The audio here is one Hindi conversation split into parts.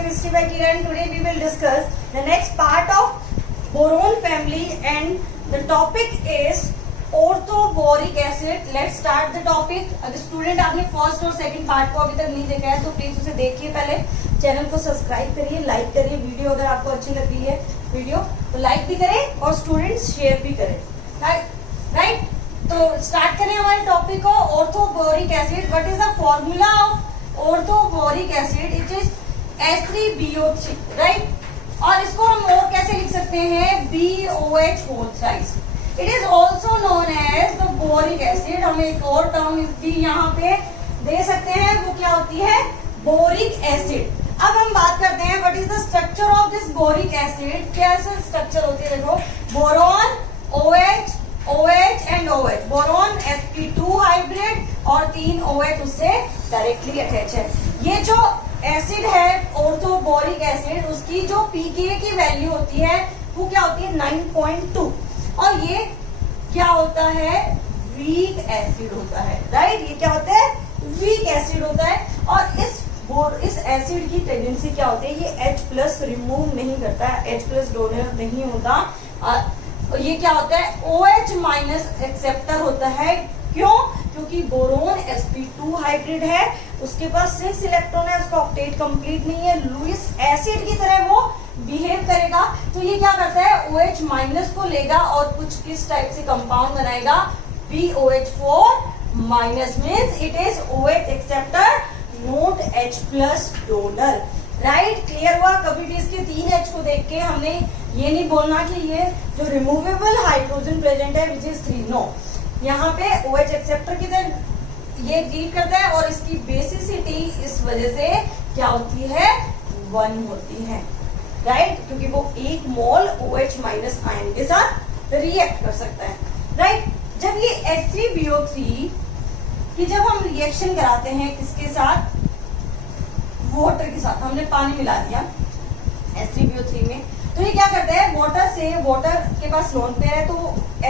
Chemistry by Kiran. Today we will discuss the next part of boron family and the topic is orthoboric acid. Let's start the topic. अगर स्टूडेंट आपने फर्स्ट और सेकंड पार्ट को अभी तक नहीं देखा है तो प्लीज उसे देखिए, पहले चैनल को सब्सक्राइब करिए, लाइक करिए, वीडियो अगर आपको अच्छी लग रही है वीडियो तो लाइक भी करें और स्टूडेंट्स शेयर भी करें, राइट। तो स्टार्ट करें हमारे टॉपिक को, orthoboric acid. What is the formula of orthoboric acid? It is H3BO3, right. और इसको हम और कैसे लिख सकते हैं? BOH whole size. It is also known as the boric acid. हम एक और टर्म भी यहाँ पे दे सकते हैं, वो क्या होती है? Boric acid. अब हम बात करते हैं what is the structure of this boric acid. कैसे स्ट्रक्चर होती है? देखो, boron, OH, OH and OH। Boron sp2 hybrid और 3 OH उससे डायरेक्टली अटैच है। ये जो एसिड है ऑर्थोबोरिक एसिड, उसकी जो pKa की वैल्यू होती है वो क्या होती है? 9.2। और ये क्या होता है? वीक एसिड होता है, राइट। ये क्या होता है? वीक एसिड होता है। और इस एसिड की टेंडेंसी क्या होती है? ये H+ रिमूव नहीं करता है, H+ डोनर नहीं होता। और ये क्या होता है? OH- एक्सेप्टर होता है। क्यों? क्योंकि बोरोन sp2 हाइब्रिड है, उसके पास 6 इलेक्ट्रॉन है, उसका ऑक्टेट कंप्लीट नहीं है, लुईस एसिड की तरह वो बिहेव करेगा। तो ये क्या करता है? OH- को लेगा और कुछ किस टाइप से कंपाउंड बनाएगा? BOH4- means it is OH acceptor, note H+ donor, right. Clear हुआ? कभी भी इसके 3 H को देख के हमने ये नहीं बोलना कि ये जो रिमूवेबल हाइड्रोजन प्रेजेंट है विच इज 3, नो। यहाँ पे OH एक्सेप्टर की तरह ये डील करता है और इसकी बेसिसिटी इस वजह से क्या होती है? 1 होती है, राइट। क्योंकि वो 1 मोल OH- आयन के साथ रिएक्ट कर सकता है, राइट। जब ये H3BO3 की जब हम रिएक्शन कराते हैं किसके साथ? वाटर के साथ। हमने पानी मिला दिया H3BO3 में, तो ये क्या करता है? वाटर के पास लोन पेयर है तो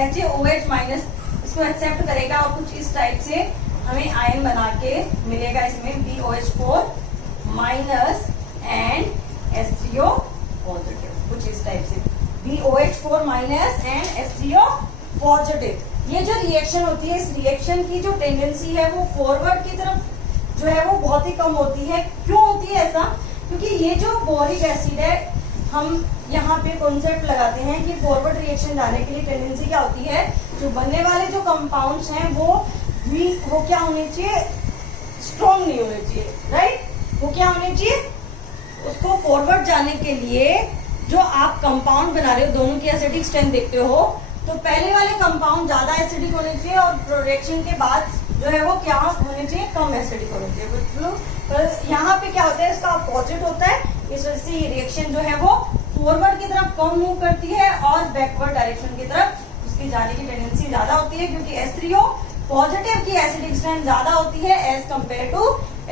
HOH- इसको एक्सेप्ट करेगा और कुछ इस टाइप से हमें आयन बना के मिलेगा इसमें, BOH4- एंड H3O पॉजिटिव, कुछ इस टाइप से BOH4- एंड H3O पॉजिटिव। ये जो रिएक्शन होती है, इस रिएक्शन की जो टेंडेंसी है वो फॉरवर्ड की तरफ जो है वो बहुत ही कम होती है। क्यों होती है ऐसा? क्योंकि ये जो बोरिक एसिड है, हम यहाँ पे कॉन्सेप्ट लगाते हैं कि फॉरवर्ड रिएक्शन जाने के लिए टेंडेंसी क्या होती है? जो बनने वाले जो कंपाउंड्स हैं वो क्या होने चाहिए? स्ट्रॉन्ग नहीं होने चाहिए, राइट। वो क्या होने चाहिए? उसको फॉरवर्ड जाने के लिए जो आप कंपाउंड बना रहे हो, दोनों की एसिडिक स्ट्रेंथ देखते हो, तो पहले वाले कंपाउंड ज्यादा एसिडिक होने चाहिए और रिएक्शन के बाद जो है वो क्या होने चाहिए? कम एसिडिक होने चाहिए। तो यहाँ पे क्या होता है? इसका अपोजिट होता है। इस वजह से ये रिएक्शन जो है वो फॉरवर्ड की तरफ कम मूव करती है और बैकवर्ड डायरेक्शन की तरफ उसकी जाने की टेंडेंसी ज्यादा होती है, क्योंकि H3O पॉजिटिव की एसिडिक स्ट्रेंथ ज्यादा होती है एज कंपेयर टू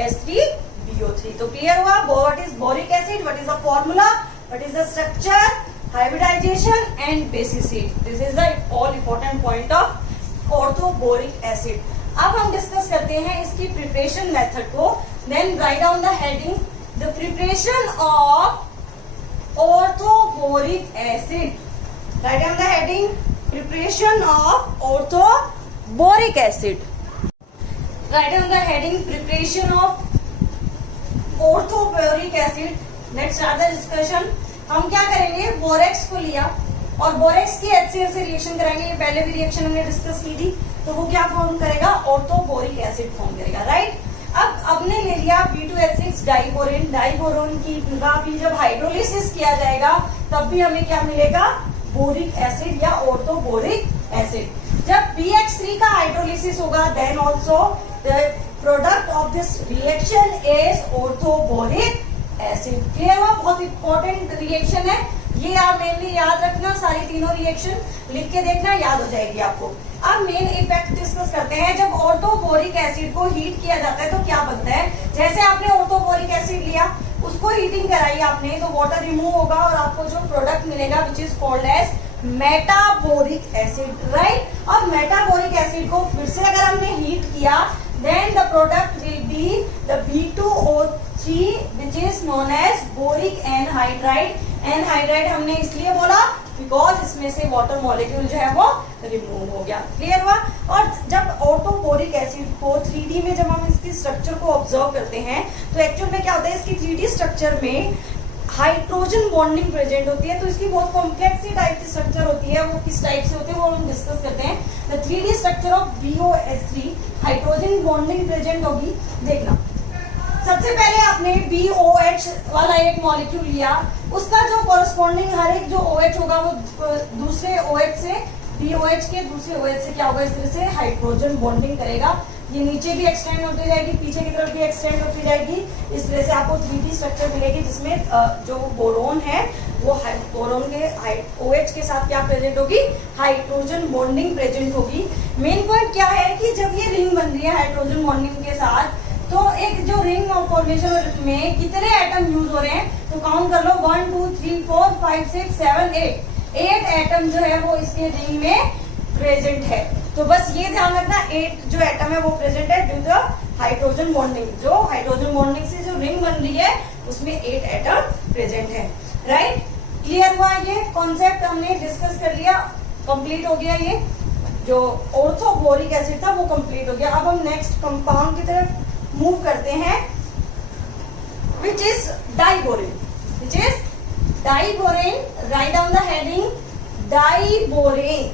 H3BO3। तो क्लियर हुआ? What is boric acid, what is the formula, what is the structure, hybridization and basicity. This is the all important point of orthoboric acid. अब हम डिस्कस करते हैं इसकी प्रिपरेशन मेथड को। Then write down the heading, the preparation of orthoboric acid. Write down the heading, preparation of orthoboric acid. Write down the heading, preparation of orthoboric acid. Let's start the discussion. हम क्या करेंगे? बोरेक्स को लिया और बोरेक्स की HCl से रिएक्शन कराएंगे। ये पहले भी रिएक्शन हमने डिस्कस की थी, तो वो क्या फॉर्म करेगा? ऑर्थोबोरिक एसिड फॉर्म करेगा, राइट। अब आपने ले लिया B2H6 डाइबोरेन। डाइबोरोन की भी जब हाइड्रोलिसिस किया जाएगा तब भी हमें क्या मिलेगा? बोरिक एसिड या ऑर्थोबोरिक एसिड। जब BH3 का हाइड्रोलिसिस होगा then also the product of this reaction is orthoboric acid. Clear हुआ? बहुत इंपॉर्टेंट रिएक्शन है ये, आप मेनली याद रखना। सारी तीनों रिएक्शन लिख के देखना, याद हो जाएगी आपको। अब मेन इफेक्ट डिस्कस करते हैं। जब ऑर्थोबोरिक एसिड को हीट किया जाता है तो क्या बनता है? जैसे आपने ऑर्थोबोरिक एसिड लिया, उसको हीटिंग कराई आपने, तो वाटर रिमूव होगा और आपको जो प्रोडक्ट मिलेगा which is called as metaboric acid, right. और मेटाबोरिक एसिड को फिर से अगर हमने हीट किया then the product will be the B2O3 OH3 which is known as boric anhydride. Anhydride हमने इसलिए बोला बिकॉज इसमें से वाटर मॉलिक्यूल जो है वो रिमूव हो गया। क्लियर हुआ। और जब ऑर्थोबोरिक एसिड को 3D में जब हम इसकी स्ट्रक्चर को ऑब्जर्व करते हैं तो एक्चुअल में क्या होता है, इसकी 3D स्ट्रक्चर में हाइड्रोजन बॉन्डिंग प्रेजेंट होती है। तो इसकी बहुत कॉम्प्लेक्स सी टाइप की स्ट्रक्चर होती है। वो किस टाइप से होती है वो हम डिस्कस करते हैं। The 3D structure of BOH3 hydrogen bonding present होगी। देखना, सबसे पहले आपने BOH वाला एक मॉलिक्यूल लिया, उसका जो कॉरस्पॉन्डिंग हर एक जो OH होगा वो दूसरे OH से, BOH के दूसरे OH से क्या होगा, इस तरह से हाइड्रोजन बॉन्डिंग करेगा। ये नीचे भी एक्सटेंड होती जाएगी, पीछे की तरफ भी एक्सटेंड होती जाएगी। इस तरह से आपको 3D स्ट्रक्चर मिलेगी जिसमें जो बोरोन है वो बोरोन के OH के साथ क्या प्रेजेंट होगी, हाइड्रोजन बॉन्डिंग प्रेजेंट होगी। मेन पॉइंट क्या है कि जब ये रिंग बन रही है हाइड्रोजन बॉन्डिंग के साथ, तो एक जो रिंग ऑफ फॉर्मेशन में कितने एटम यूज हो रहे हैं तो काउंट कर लो, 1 2 3 4 5 6 7 8 एटम जो है वो इसके रिंग में प्रेजेंट है। तो बस ये ध्यान रखना, 8 जो एटम है वो प्रेजेंट है ड्यू टू हाइड्रोजन बॉन्डिंग। जो हाइड्रोजन बॉन्डिंग से जो रिंग बन रही है उसमें 8 एटम प्रेजेंट है। राइट, क्लियर हुआ। ये कॉन्सेप्ट हमने डिस्कस कर लिया, कंप्लीट हो गया। ये जो ऑर्थोबोरिक एसिड था वो कंप्लीट हो गया। अब हम नेक्स्ट कंपाउंड की तरफ मूव करते हैं which is diborane, which is diborane. Write down the heading diborane.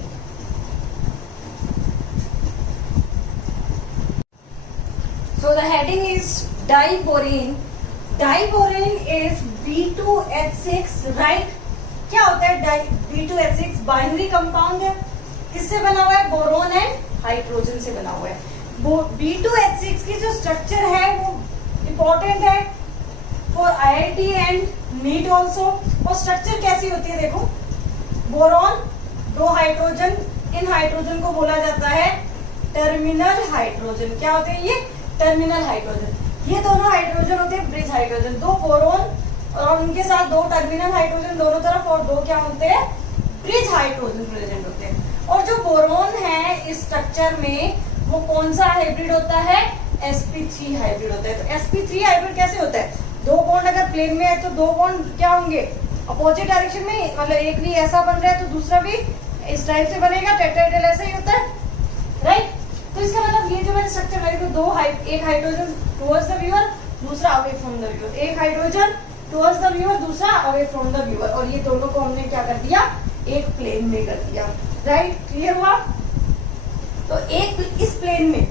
So the heading is diborane. Diborane is B2H6, right? क्या होता है B2H6? बाइनरी कंपाउंड है। किससे बना हुआ है, बोरोन एंड हाइड्रोजन से बना हुआ है। B2H6 की जो स्ट्रक्चर है वो इम्पोर्टेंट है for IIT and NEET also. और स्ट्रक्चर कैसी होती है, देखो, बोरोन, 2 हाइड्रोजन, इन हाइड्रोजन को बोला जाता है टर्मिनल हाइड्रोजन। क्या होते हैं ये, टर्मिनल हाइड्रोजन। ये दोनों हाइड्रोजन होते हैं ब्रिज हाइड्रोजन। 2 बोरोन और उनके साथ 2 टर्मिनल हाइड्रोजन दोनों तरफ, और 2 क्या होते हैं, ब्रिज हाइड्रोजन प्रेजेंट होते हैं। और जो बोरोन है इस स्ट्रक्चर में वो कौन सा हाइब्रिड होता है, sp3 हाइब्रिड होता है। तो sp3 हाइब्रिड कैसे होता है, 2 बॉन्ड अगर प्लेन में है तो 2 बॉन्ड क्या होंगे, अपोजिट डायरेक्शन में, मतलब एक भी ऐसा बन रहा है तो दूसरा भी इस टाइप से बनेगा। टेट्राहेड्रल ऐसा ही होता है, राइट। तो इसका मतलब ये जो मैंने स्ट्रक्चर बनाई तो 2 एक हाइड्रोजन टुवर्ड्स द व्यूअर, दूसरा अवे फ्रॉम द व्यूअर, एक हाइड्रोजन टुवर्ड्स द व्यूअर, दूसरा अवे फ्रॉम द व्यूअर, और ये दोनों को हमने क्या कर दिया, एक प्लेन में कर दिया। राइट, क्लियर हुआ। तो एक इस प्लेन में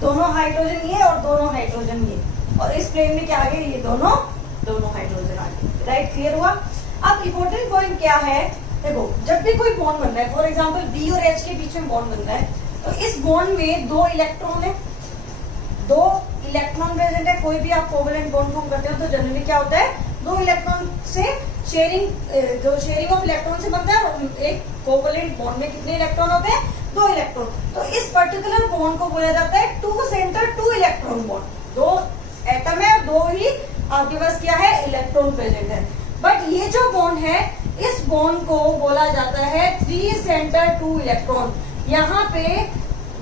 दोनों हाइड्रोजन ये और दोनों हाइड्रोजन ये, और इस प्लेन में क्या आ गए, ये दोनों हाइड्रोजन आ गए। राइट, क्लियर हुआ। अब इम्पोर्टेंट पॉइंट क्या है, देखो, जब भी कोई बॉन्ड बन रहा है, फॉर एग्जांपल B और H के बीच में बॉन्ड बन रहा है, तो इस बॉन्ड में 2 इलेक्ट्रॉन है, 2 इलेक्ट्रॉन प्रेजेंट है। कोई भी आप कोवेलेंट बॉन्ड फॉर्म करते हो तो जनरली क्या होता है, 2 इलेक्ट्रॉन से शेयरिंग, जो शेयरिंग ऑफ इलेक्ट्रॉन से बनता है। एक कोवेलेंट बॉन्ड में कितने इलेक्ट्रॉन होते हैं, 2 इलेक्ट्रॉन। तो इस पर्टिकुलर बॉन्ड को बोला जाता है 2 सेंटर 2 इलेक्ट्रॉन बॉन्ड। 2 एटम है, 2 ही आपके पास क्या है, इलेक्ट्रॉन प्रेजेंट है। बट ये जो बॉन्ड है, इस बॉन्ड को बोला जाता है 3 सेंटर 2 इलेक्ट्रॉन। यहाँ पे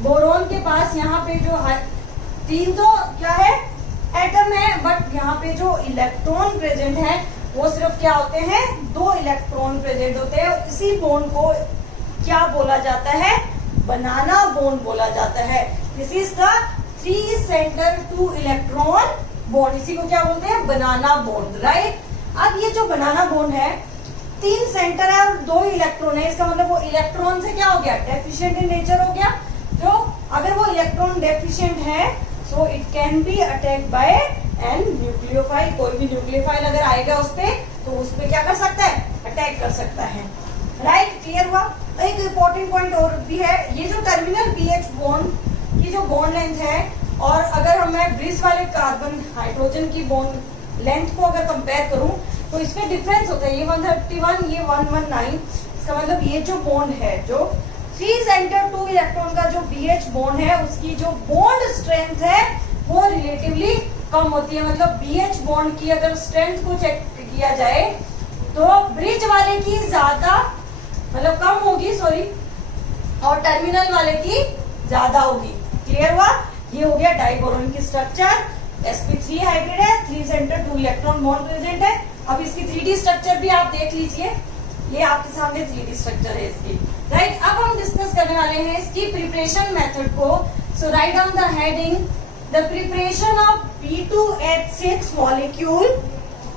बोरोन के पास यहाँ पे जो 3 तो क्या है, एटम है, बट यहाँ पे जो इलेक्ट्रॉन प्रेजेंट है वो सिर्फ क्या होते हैं, 2 इलेक्ट्रॉन प्रेजेंट होते हैं। इसी बॉन्ड को क्या बोला जाता है, बनाना बॉन्ड बोला जाता है। This is the 3 centre 2 electron bond, इसी को क्या बोलते हैं, बनाना बॉन्ड। राइट, अब ये जो बनाना बॉन्ड है, 3 सेंटर है और 2 इलेक्ट्रॉन है, इसका मतलब वो इलेक्ट्रॉन से क्या हो गया, डेफिशिएंट इन नेचर हो गया। तो अगर वो इलेक्ट्रॉन डेफिशिएंट है so it can be attacked by an nucleophile. कोई भी न्यूक्लियोफाइल अगर आएगा उस पे, तो उस पे क्या कर सकता है, अटैक कर सकता है। राइट, क्लियर हुआ। एक इम्पोर्टेंट पॉइंट और भी है, ये जो टर्मिनल BH बॉन्ड की जो बॉन्ड लेंथ है, और अगर हम मैं ब्रिज वाले कार्बन हाइड्रोजन की बॉन्ड लेंथ को अगर कंपेयर करूं तो इसमें डिफरेंस होता है। ये 131, ये 119। इसका मतलब ये जो बॉन्ड है, जो 3 सेंटर 2 इलेक्ट्रॉन का जो BH बॉन्ड है, उसकी जो बॉन्ड स्ट्रेंथ है वो रिलेटिवली कम होती है। मतलब BH बॉन्ड की अगर स्ट्रेंथ को चेक किया जाए तो ब्रिज वाले की ज्यादा, मतलब कम होगी, सॉरी, और टर्मिनल वाले की ज्यादा होगी। क्लियर हुआ। ये हो गया डाइबोरोन की स्ट्रक्चर। sp3 हाइब्रिड है, 3 सेंटर 2 इलेक्ट्रॉन बॉन्ड प्रेजेंट है। अब इसकी 3D स्ट्रक्चर भी आप देख लीजिए, ये आपके सामने 3D स्ट्रक्चर है इसकी, राइट। अब हम डिस्कस करने वाले हैं इसकी प्रिपरेशन मेथड को। So write down the heading, the preparation of B2H6 molecule,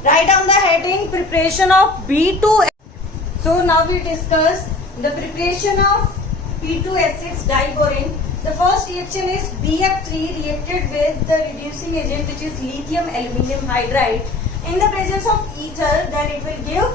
write down the heading, preparation of B2। So now we discuss the preparation of P2H6 diborane. The first reaction is BF3 reacted with the reducing agent which is lithium aluminum hydride in the presence of ether, then it will give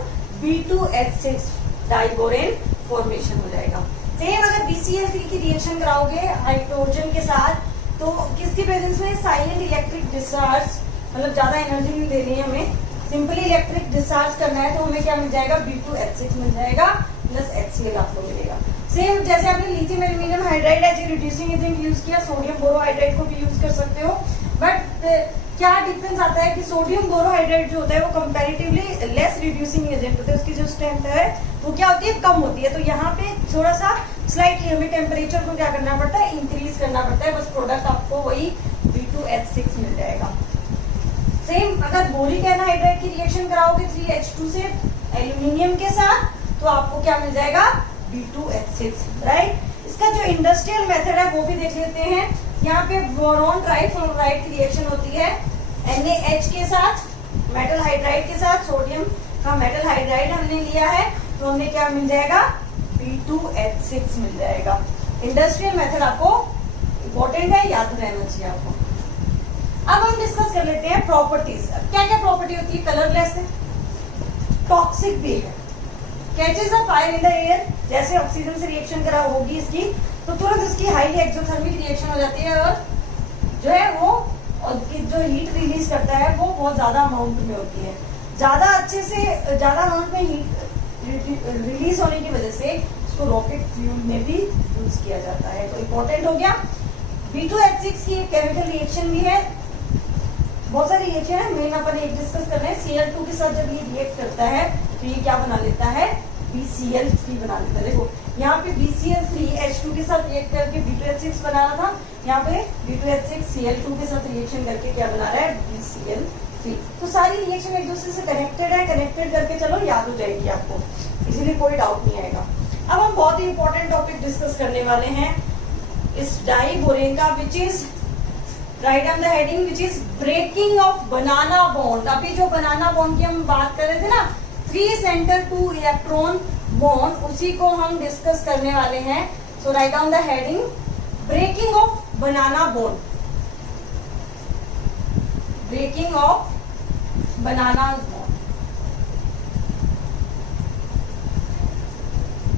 B2H6 diborane formation हो जाएगा। सेम अगर BCl3 की रिएक्शन कराओगे हाइड्रोजन के साथ तो किसकी प्रेजेंस में साइलेंट इलेक्ट्रिक डिस्चार्ज, मतलब ज्यादा एनर्जी नहीं देनी है हमें, सिंपली इलेक्ट्रिक डिस्चार्ज करना है तो हमें क्या मिल जाएगा, B2H6 मिल जाएगा प्लस HCl आपको मिलेगा। सेम जैसे आपने lithium aluminium hydride as reducing agent use किया, सोडियम बोरोहाइड्राइड को भी यूज कर सकते हो। बट क्या डिफरेंस आता है कि सोडियम बोरोहाइड्राइड जो होता है वो कंपैरेटिवली लेस रिड्यूसिंग एजेंट होता है, उसकी जो स्ट्रेंथ है वो क्या होती है, कम होती है। तो यहाँ पे थोड़ा सा स्लाइटली हमें टेम्परेचर को क्या करना पड़ता है, इंक्रीज करना पड़ता है, बस प्रोडक्ट आपको वही B2H6 मिल जाएगा। सेम अगर बोरिक एनहाइड्राइड की रिएक्शन कराओगे 3H2 से एल्यूमिनियम के साथ तो आपको क्या मिल जाएगा, B2H6, राइट। इसका जो इंडस्ट्रियल मेथड है वो भी देख लेते हैं। यहाँ पे बोरॉन ट्राइफ्लोराइड की रिएक्शन होती है NaH के साथ, मेटल हाइड्राइड के साथ, सोडियम का मेटल हाइड्राइड हमने लिया है तो हमें क्या मिल जाएगा, B2H6 मिल जाएगा। इंडस्ट्रियल मेथड आपको इम्पोर्टेंट है, याद रहना चाहिए आपको। अब हम डिस्कस कर लेते हैं प्रॉपर्टीज। अब क्या क्या प्रॉपर्टी होती है, कलरलेस है, टॉक्सिक भी है, catches a fire in the air, जैसे ऑक्सीजन से रिएक्शन करा होगी इसकी तो तुरंत इसकी हाईली एक्सोथर्मिक रिएक्शन हो जाती है और जो है वो जो हीट रिलीज करता है वो बहुत ज्यादा अमाउंट में होती है। ज्यादा अच्छे से ज्यादा अमाउंट में हीट रिलीज होने की वजह से इसको रॉकेट फ्यूल में भी यूज किया जाता है, तो इंपॉर्टेंट हो गया। B2H6 की केमिकल रिएक्शन भी है, बहुत सारी रिएक्शन है, मेन अपन एक डिस्कस कर रहे हैं। Cl2 के साथ जब ये रिएक्ट करता है तो ये क्या बना लेता है, BCl3 बना लेता है। देखो यहाँ पे BCl3 H2 के साथ रिएक्ट करके B2H6 बना रहा था, यहाँ पे B2H6 Cl2 के साथ रिएक्शन करके क्या बना रहा है, BCl3। तो सारी रिएक्शन एक दूसरे से कनेक्टेड है, कनेक्टेड करके चलो याद हो जाएगी आपको, इसीलिए कोई डाउट नहीं आएगा। अब हम बहुत ही इंपॉर्टेंट टॉपिक डिस्कस करने वाले हैं इस डाइबोरेन का, which is write on the heading, which is breaking of banana bond. अभी जो बनाना बॉन्ड की हम बात कर रहे थे ना, 3 सेंटर 2 इलेक्ट्रॉन बॉन्ड, उसी को हम डिस्कस करने वाले हैं। So write on the heading, breaking of banana bond, breaking of banana bond,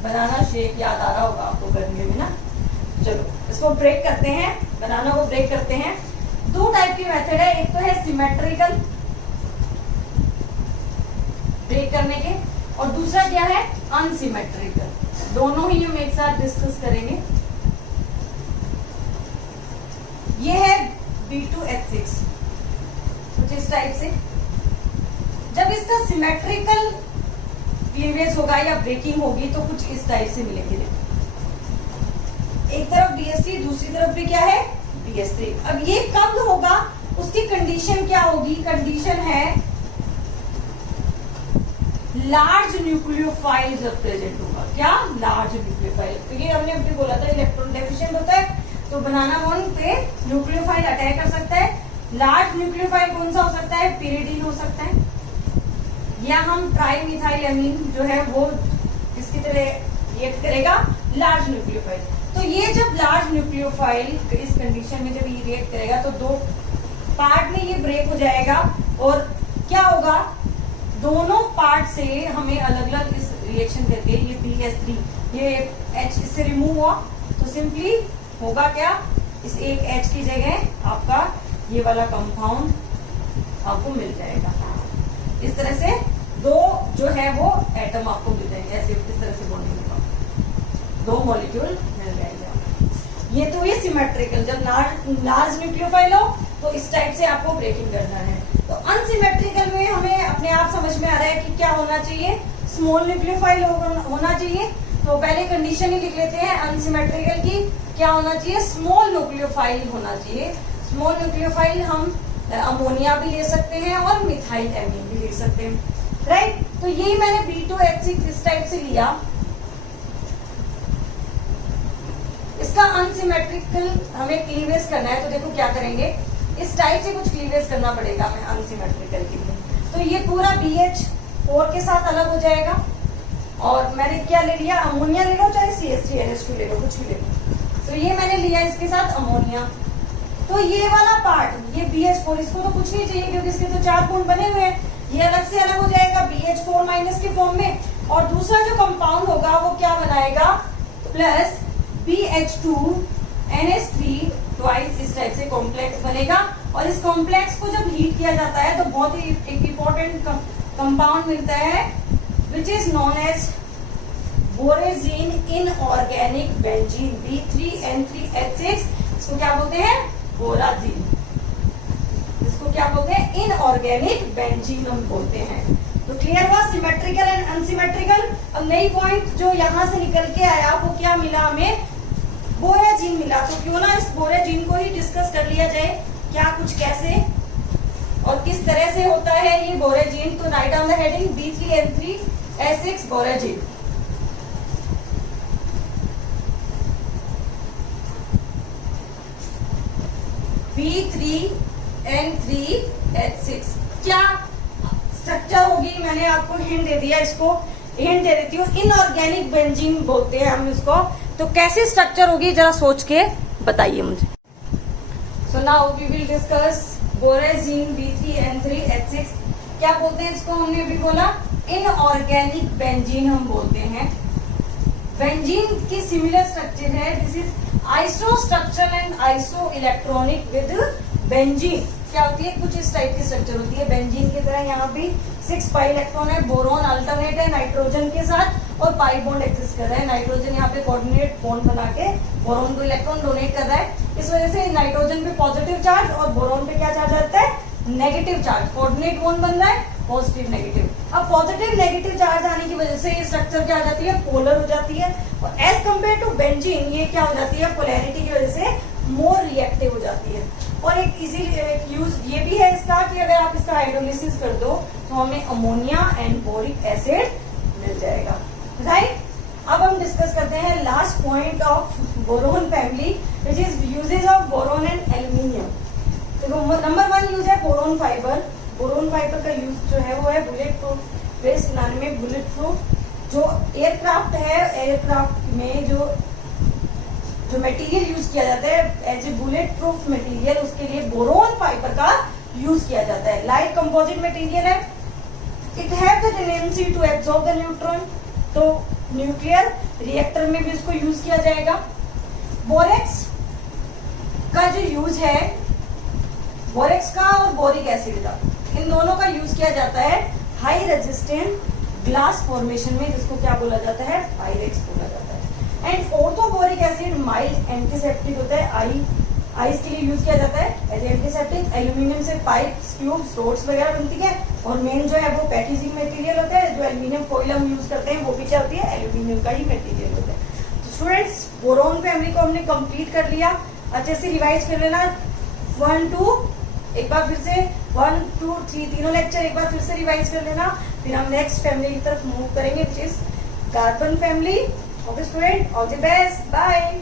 banana shake याद आ रहा होगा आपको गर्मी में ना। चलो इसको ब्रेक करते हैं, बनाना को ब्रेक करते हैं। 2 टाइप की मेथड है, एक तो है सिमेट्रिकल ब्रेक करने के और दूसरा क्या है, अनसिमेट्रिकल। दोनों ही हम एक साथ डिस्कस करेंगे। ये है B2H6 कुछ इस टाइप से। जब इसका सिमेट्रिकल क्लीवेज होगा या ब्रेकिंग होगी तो कुछ इस टाइप से मिलेंगे, एक तरफ BH3 दूसरी तरफ भी क्या है, BH3। अब ये कब होगा, उसकी कंडीशन क्या होगी, कंडीशन है लार्ज न्यूक्लियोफाइल जब प्रेजेंट होगा। क्या, लार्ज न्यूक्लियोफाइल। तो ये हमने अभी बोला था इलेक्ट्रॉन डेफिशिएंट होता है तो बनाना बॉन्ड पे न्यूक्लियोफाइल अटैक कर सकता है। लार्ज न्यूक्लियोफाइल कौन सा हो सकता है, पिरिडीन हो सकता है, या हम ट्राइमिथाइल अमीन जो है वो इसकी तरह रिएक्ट करेगा, लार्ज न्यूक्लियोफाइल। तो ये जब लार्ज न्यूक्लियोफाइल इस कंडीशन में जब ये रिएक्ट करेगा तो 2 पार्ट में ये ब्रेक हो जाएगा और क्या होगा, दोनों पार्ट से हमें अलग अलग इस रिएक्शन करके ये BH3 ये H इससे रिमूव हुआ तो सिंपली होगा क्या, इस एक H की जगह आपका ये वाला कंपाउंड आपको मिल जाएगा। इस तरह से 2 जो है वो एटम आपको मिल जाएंगे, ऐसे इस तरह से बॉन्डिंग होगा, 2 मॉलिक्यूल मिल जाएंगे। ये तो ये सिमेट्रिकल, जब लार्ज न्यूक्लियोफाइल हो तो इस टाइप से आपको ब्रेकिंग करना है। तो अनसिमेट्रिकल में हमें अपने आप समझ में आ रहा है कि क्या होना चाहिए, स्मॉल न्यूक्लियोफाइल होना चाहिए। तो पहले कंडीशन ही लिख लेते हैं अनसिमेट्रिकल की, क्या होना चाहिए, स्मॉल न्यूक्लियोफाइल होना चाहिए। स्मॉल न्यूक्लियोफाइल हम अमोनिया भी ले सकते हैं और मिथाइल एमीन भी ले सकते हैं, राइट। तो यही मैंने B2H6 इस टाइप से लिया। इसका अनसिमेट्रिकल हमें क्लीवेज करना है, तो देखो क्या करेंगे, इस टाइप से कुछ क्लीवेज करना पड़ेगा हमें अनसिमेट्रिकल के लिए। तो ये पूरा BH4 के साथ अलग हो जाएगा, और मैंने क्या ले लिया, अमोनिया ले लो, चाहे CH3NH2 ले लो, कुछ भी ले लो। तो ये मैंने लिया इसके साथ अमोनिया। तो ये वाला पार्ट, ये BH4, इसको तो कुछ नहीं चाहिए क्योंकि इसके तो 4 बॉन्ड बने हुए हैं, ये अलग से अलग हो जाएगा BH4 माइनस के फॉर्म में। और दूसरा जो कंपाउंड होगा वो क्या बनाएगा, प्लस BH2NH3 ट्वाइस, इस टाइप से कॉम्प्लेक्स बनेगा। और इस कॉम्प्लेक्स को जब हीट किया जाता है तो बहुत ही एक इंपॉर्टेंट कंपाउंड मिलता है, which is known as borazine inorganic benzene, B3N3H6। इसको क्या बोलते हैं, बोराजीन। इसको क्या बोलते हैं, इनऑर्गेनिक बेंजीन हम बोलते हैं। तो क्लियर हुआ सिमेट्रिकल एंड अनसिमेट्रिकल। अब नई पॉइंट जो यहां से निकल के आया वो क्या मिला हमें, बोराजीन मिला। तो क्यों ना इस बोराजीन को ही डिस्कस कर लिया जाए, क्या कुछ कैसे और किस तरह से होता है ये बोराजीन। तो right on the heading B3N3H6 बोराजीन। B3N3H6 क्या स्ट्रक्चर होगी, मैंने आपको हिंट दे दिया, इसको हिंट दे देती हूँ। इनऑर्गेनिक बेंजीन बोलते हैं हम इसको। तो कैसे स्ट्रक्चर होगी जरा सोच के बताइए मुझे। So now we will discuss borazine B3N3H6। क्या बोलते हैं इसको, हमने अभी बोला इनऑर्गेनिक बेंजीन हम बोलते हैं। बेंजीन की सिमिलर स्ट्रक्चर है, this is iso structure and iso electronic with benzene. क्या होती है, कुछ इस टाइप की स्ट्रक्चर होती है बेंजीन की तरह। यहाँ भी 6 पाई इलेक्ट्रॉन है, बोरोन अल्टरनेट है नाइट्रोजन के साथ, और पाई बॉन्ड एग्जिस्ट कर रहा है। नाइट्रोजन यहाँ पे कोऑर्डिनेट बॉन्ड बना के बोरोन को इलेक्ट्रॉन डोनेट कर रहा है। इस वजह से नाइट्रोजन पे पॉजिटिव चार्ज और बोरोन पे क्या चार्ज आता है, नेगेटिव चार्ज। कोऑर्डिनेट बॉन्ड बन रहा है पॉजिटिव नेगेटिव। अब पॉजिटिव नेगेटिव चार्ज आने की वजह से ये स्ट्रक्चर क्या हो जाती है, पोलर हो जाती है। और एज कम्पेयर टू बेंजीन ये क्या हो जाती है, पोलैरिटी की वजह से मोर रिएक्टिव हो जाती है। और एक इजी यूज ये भी है इसका कि अगर आप इसका हाइड्रोलिसिस कर दो तो हमें अमोनिया एंड बोरिक एसिड मिल जाएगा, राइट। अब हम डिस्कस करते हैं last point of boron family, which is uses of boron and aluminium. देखो नंबर 1 यूज है बोरोन फाइबर। बोरोन फाइबर का यूज जो है वो है बुलेट प्रूफ बेस बनाने में। बुलेट प्रूफ जो एयरक्राफ्ट है, एयरक्राफ्ट में जो मटेरियल यूज किया जाता है as a bullet proof material, उसके लिए बोरोन फाइबर का यूज किया जाता है। लाइट कंपोजिट मटेरियल है, it have the tendency to absorb the neutron, तो न्यूक्लियर रिएक्टर में भी इसको यूज किया जाएगा। बोरेक्स का जो यूज है, बोरेक्स का और बोरिक एसिड का, इन दोनों का यूज किया जाता है हाई रेजिस्टेंट ग्लास फॉर्मेशन में, जिसको क्या बोला जाता है, पायरेक्स बोला जाता है। And orthoboric acid mild antiseptic होता है, आइस के लिए यूज किया जाता है एज एंटीसेप्टिक। एल्यूमिनियम से पाइप्स, ट्यूब्स, रोड्स वगैरह बनती है। और मेन जो है वो पैकेजिंग मटेरियल होता है, जो एल्यूमिनियम फॉइल हम यूज करते हैं वो भी क्या होती है, एल्यूमिनियम का ही मटेरियल होता है। तो स्टूडेंट्स बोरोन फैमिली को हमने कंप्लीट कर लिया, अच्छे से रिवाइज कर लेना। 1 2 एक बार फिर से 1 2 3 तीनों लेक्चर एक बार फिर से रिवाइज कर लेना। फिर हम नेक्स्ट फैमिली की तरफ मूव करेंगे, which is carbon family. Okay student, all the best, bye.